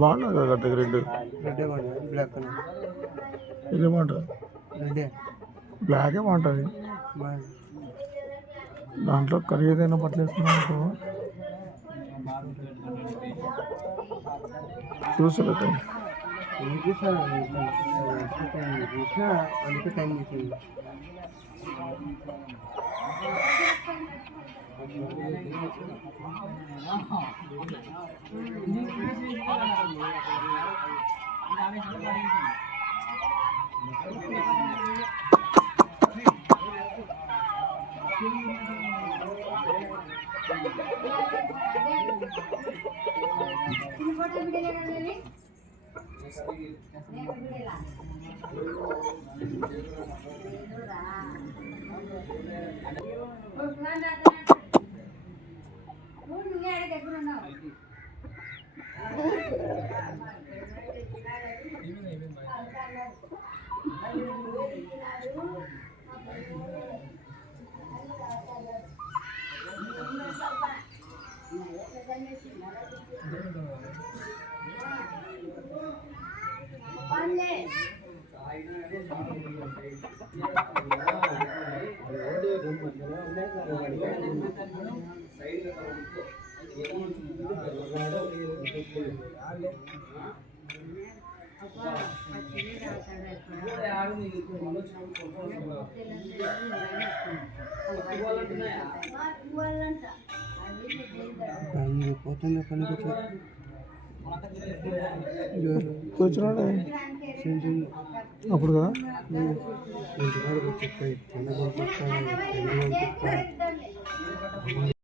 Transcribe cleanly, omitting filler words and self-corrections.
బాగుంటుంది కదా గట్టిగా రెడ్ బ్లాక్ ఇదే బాగుంటుంది. రెడ్డే బ్లాకే బాగుంటుంది. దాంట్లో కర్రీ ఏదైనా పట్లేసుకున్నాం అనుకో చూసి పెట్టండి. చూసినా అందుకే టైం తీసింది. పోతుంది పనికి కూర్చున్నాడు అప్పుడు కదా ఇంటికాడికి వచ్చి